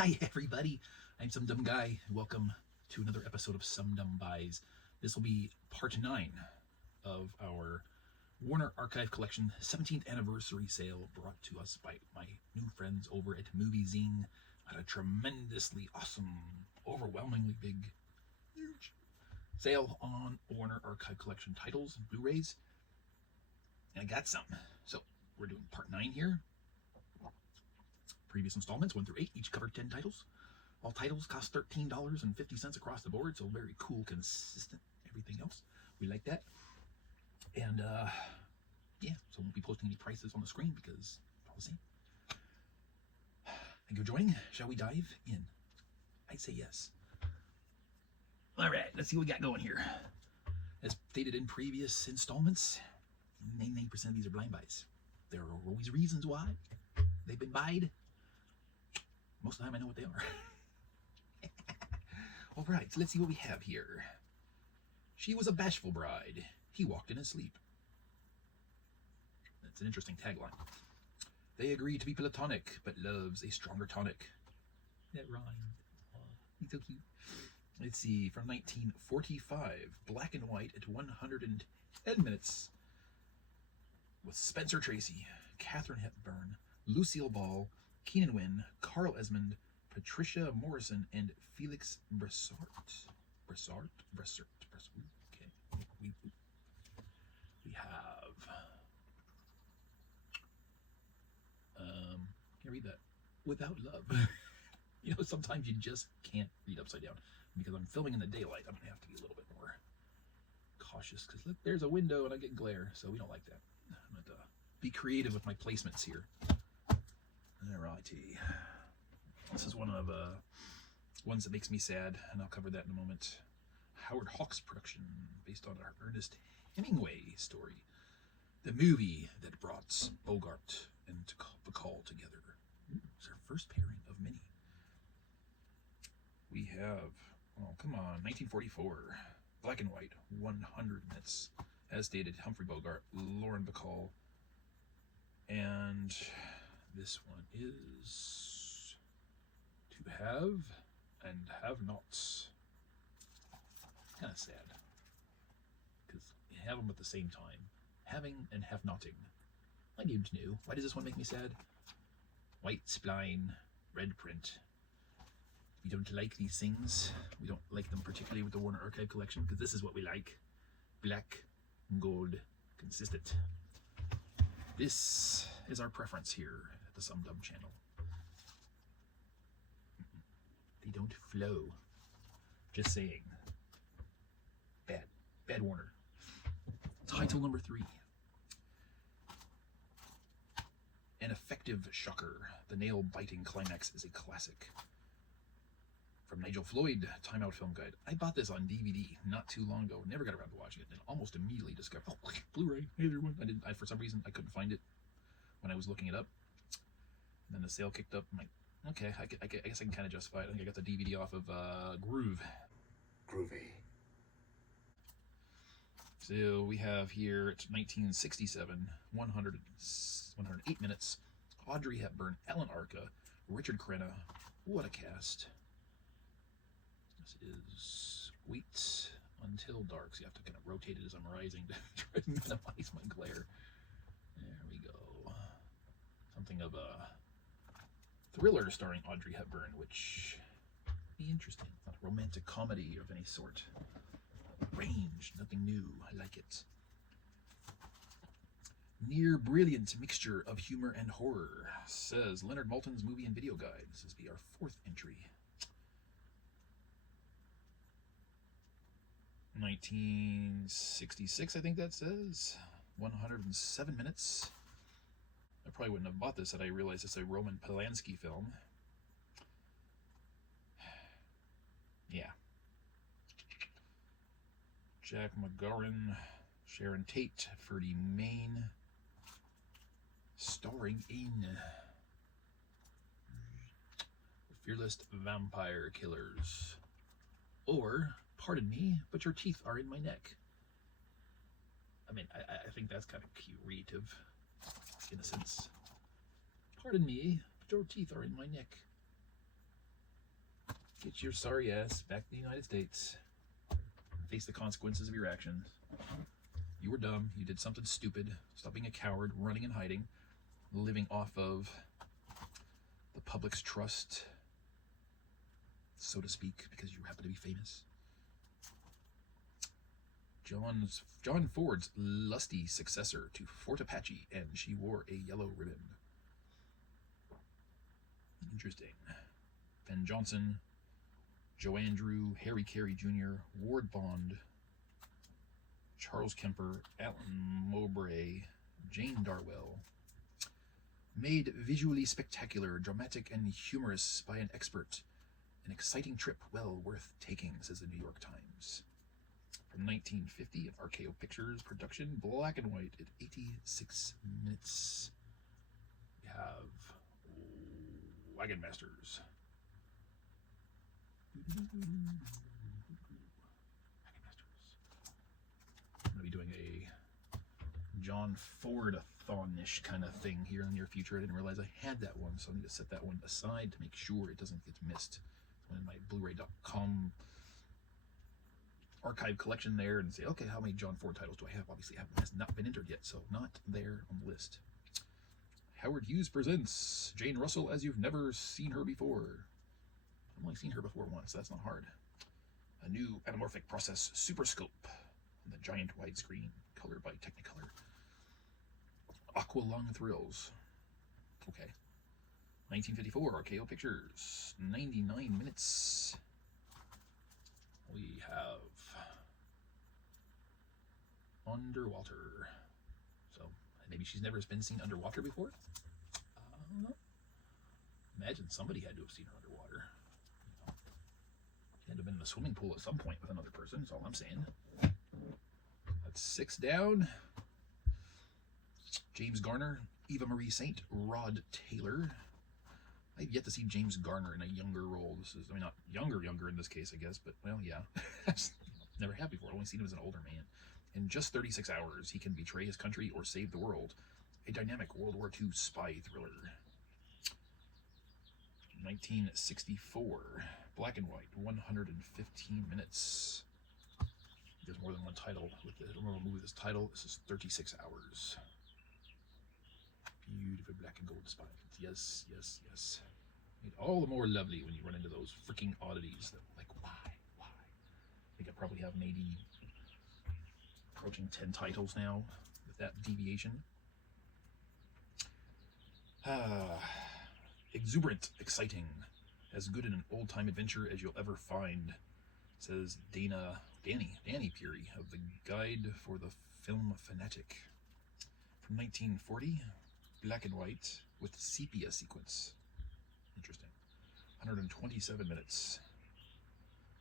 Hi everybody, I'm some dumb guy. Welcome to another episode of SumDumBuys. This will be part 9 of our Warner Archive Collection 17th anniversary sale brought to us by my new friends over at MovieZyng at a tremendously awesome, overwhelmingly big, huge sale on Warner Archive Collection titles and Blu-rays. And I got some. So we're doing part 9 here. Previous installments, 1 through 8, each covered 10 titles. All titles cost $13.50 across the board, so very cool, consistent, everything else. We like that. And, yeah, so I won't be posting any prices on the screen because all the same. Thank you for joining. Shall we dive in? I'd say yes. All right, let's see what we got going here. As stated in previous installments, 99% of these are blind buys. There are always reasons why they've been buyed. Most of the time I know what they are. All right, so let's see what we have here. She was a bashful bride. He walked in his sleep. That's an interesting tagline. They agree to be platonic, but love's a stronger tonic. That rhymed. Oh, he's so cute. Let's see, from 1945, black and white at 110 minutes. With Spencer Tracy, Katharine Hepburn, Lucille Ball, Keenan Wynn, Carl Esmond, Patricia Morrison, and Felix Bressart. Bressart? Okay. We have... Can I read that? Without love. You know, sometimes you just can't read upside down. Because I'm filming in the daylight, I'm going to have to be a little bit more cautious. Because look, there's a window and I get glare, so we don't like that. I'm going to be creative with my placements here. Alrighty. This is one of ones that makes me sad, and I'll cover that in a moment. Howard Hawks production, based on our Ernest Hemingway story. The movie that brought Bogart and Bacall together. It's our first pairing of many. We have, oh come on, 1944. Black and white, 100 minutes. As stated, Humphrey Bogart, Lauren Bacall, and this one is To Have and Have Nots. Kind of sad. Because you have them at the same time. Having and have notting. My name's new. Why does this one make me sad? White spline, red print. We don't like these things. We don't like them particularly with the Warner Archive Collection because this is what we like. Black and gold, consistent. This is our preference here at the SumDum channel. They don't flow. Just saying. Bad Warner. Title number 3. An effective shocker. The nail-biting climax is a classic. From Nigel Floyd, Time Out Film Guide. I bought this on DVD not too long ago. Never got around to watching it, and almost immediately discovered, oh, Blu-ray. Hey, everyone. For some reason, I couldn't find it when I was looking it up. And then the sale kicked up. I'm like, okay, I guess I can kind of justify it. I think I got the DVD off of Groove. Groovy. So we have here, it's 1967, 108 minutes. Audrey Hepburn, Ellen Arca, Richard Crenna. What a cast. This is Wait Until Dark. So you have to kind of rotate it as I'm rising to try to minimize my glare. There we go. Something of a thriller starring Audrey Hepburn, which would be interesting. Not a romantic comedy of any sort. Range, nothing new. I like it. Near brilliant mixture of humor and horror, says Leonard Maltin's Movie and Video Guide. This is our 4th entry. 1966, I think that says. 107 minutes. I probably wouldn't have bought this had I realized it's a Roman Polanski film. Yeah. Jack McGowan, Sharon Tate, Ferdy Main, starring in Fearless Vampire Killers. Or, pardon me, but your teeth are in my neck. I mean, I think that's kind of creative, in a sense. Pardon me, but your teeth are in my neck. Get your sorry ass back to the United States. Face the consequences of your actions. You were dumb. You did something stupid. Stop being a coward, running and hiding, living off of the public's trust, so to speak, because you happen to be famous. John Ford's lusty successor to Fort Apache, and she wore a yellow ribbon. Interesting. Ben Jonson, Joe Andrew, Harry Carey Jr., Ward Bond, Charles Kemper, Alan Mowbray, Jane Darwell. Made visually spectacular, dramatic, and humorous by an expert. An exciting trip well worth taking, says the New York Times. From 1950, an RKO Pictures production, black and white at 86 minutes. We have Wagon Masters. Wagon Masters. I'm going to be doing a John Ford-a-thon-ish kind of thing here in the near future. I didn't realize I had that one, so I need to set that one aside to make sure it doesn't get missed. So in my Blu-ray.com archive collection there and say, okay, how many John Ford titles do I have? Obviously, has not been entered yet, so not there on the list. Howard Hughes presents Jane Russell as you've never seen her before. I've only seen her before once, so that's not hard. A new anamorphic process Super Scope on the giant widescreen, colored by Technicolor. Aqualung Thrills. Okay. 1954, RKO Pictures. 99 minutes. We have Underwater. So maybe she's never been seen underwater before? I don't know. Imagine somebody had to have seen her underwater. You know, she had to have been in a swimming pool at some point with another person, that's all I'm saying. That's 6 down. James Garner, Eva Marie Saint, Rod Taylor. I've yet to see James Garner in a younger role. This is, I mean, not younger in this case, I guess, but, well, yeah. Never have before. I've only seen him as an older man. In just 36 hours, he can betray his country or save the world. A dynamic World War II spy thriller. 1964. Black and white. 115 minutes. There's more than one title. With the, I don't remember movie this title. This is 36 hours. Beautiful black and gold spy. Yes, yes, yes. Made all the more lovely when you run into those freaking oddities. That, like, why? I think I probably have maybe approaching 10 titles now with that deviation. Exuberant, exciting, as good an old-time adventure as you'll ever find, says Danny Peary of the Guide for the Film Fanatic. From 1940, black and white with sepia sequence. Interesting. 127 minutes.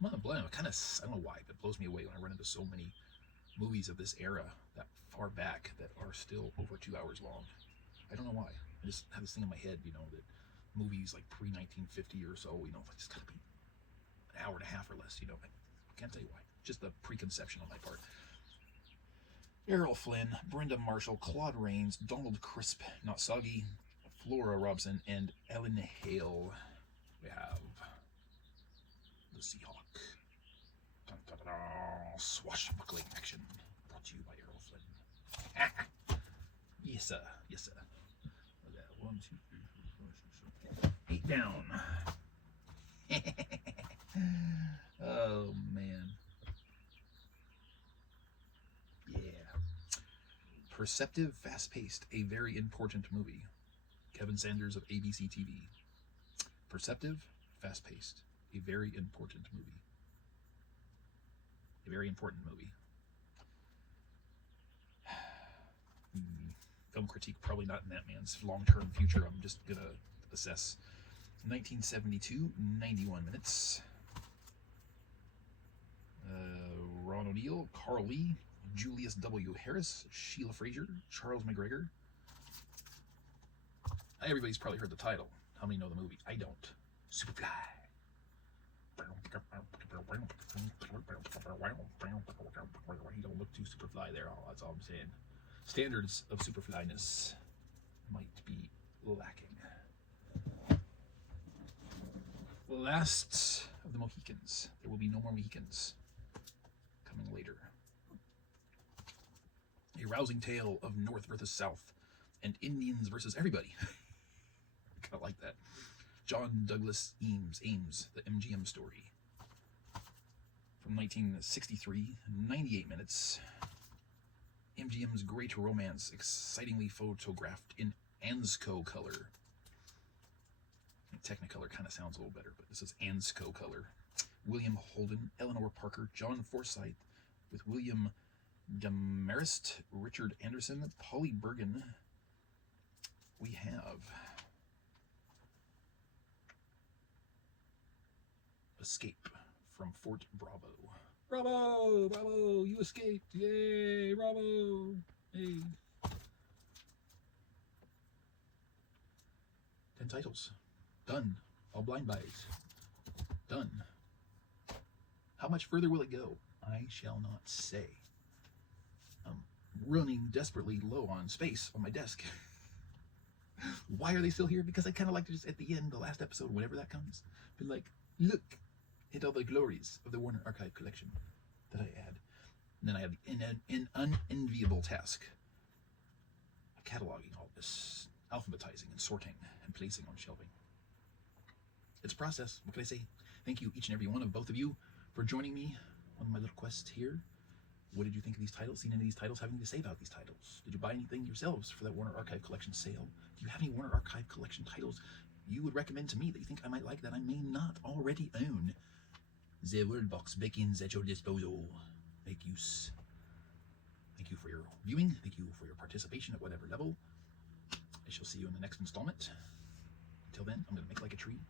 I'm not blind. I don't know why, but it blows me away when I run into so many movies of this era that far back that are still over 2 hours long. I don't know why. I just have this thing in my head, you know, that movies like pre-1950 or so, you know, it's gotta be an hour and a half or less, you know. I can't tell you why. Just a preconception on my part. Errol Flynn, Brenda Marshall, Claude Rains, Donald Crisp, Not Soggy, Flora Robson, and Ellen Hale. We have The Seahawk. Dun, dun, dun, dun. Swashbuckling action. Brought to you by Errol Flynn. Yes, sir. Yes, sir. 1, 2, 3, 4, 5, 6, 7, 8 down. Oh, man. Yeah. Perceptive, fast-paced, a very important movie. Kevin Sanders of ABC TV. Perceptive, fast-paced, a very important movie. A very important movie. Film critique probably not in that man's long-term future. I'm just gonna assess. 1972, 91 minutes. Ron O'Neill, Carl Lee, Julius W. Harris, Sheila Fraser, Charles McGregor. Everybody's probably heard the title. How many know the movie? I don't. Superfly. He don't look too Superfly there. That's all I'm saying. Standards of Superflyness might be lacking. Last of the Mohicans. There will be no more Mohicans. Coming later. A rousing tale of North versus South and Indians versus everybody. I kind of like that. John Douglas Ames, the MGM story. From 1963, 98 minutes. MGM's great romance, excitingly photographed in Ansco color. Technicolor kind of sounds a little better, but this is Ansco color. William Holden, Eleanor Parker, John Forsythe, with William Demarest, Richard Anderson, Polly Bergen. We have Escape from Fort Bravo. Bravo! Bravo! You escaped! Yay! Bravo! Hey! 10 titles. Done. All blind buys. Done. How much further will it go? I shall not say. I'm running desperately low on space on my desk. Why are they still here? Because I kind of like to just, at the end, the last episode, whenever that comes, be like, look at all the glories of the Warner Archive collection that I add. And then I have an unenviable task of cataloging all this, alphabetizing and sorting and placing on shelving. It's a process. What can I say? Thank you, each and every one of both of you, for joining me on my little quest here. What did you think of these titles? Seen any of these titles? Having to say about these titles? Did you buy anything yourselves for that Warner Archive Collection sale? Do you have any Warner Archive Collection titles you would recommend to me that you think I might like that I may not already own? The Word Box beckons at your disposal. Make use. Thank you for your viewing. Thank you for your participation at whatever level. I shall see you in the next installment. Until then, I'm going to make like a tree.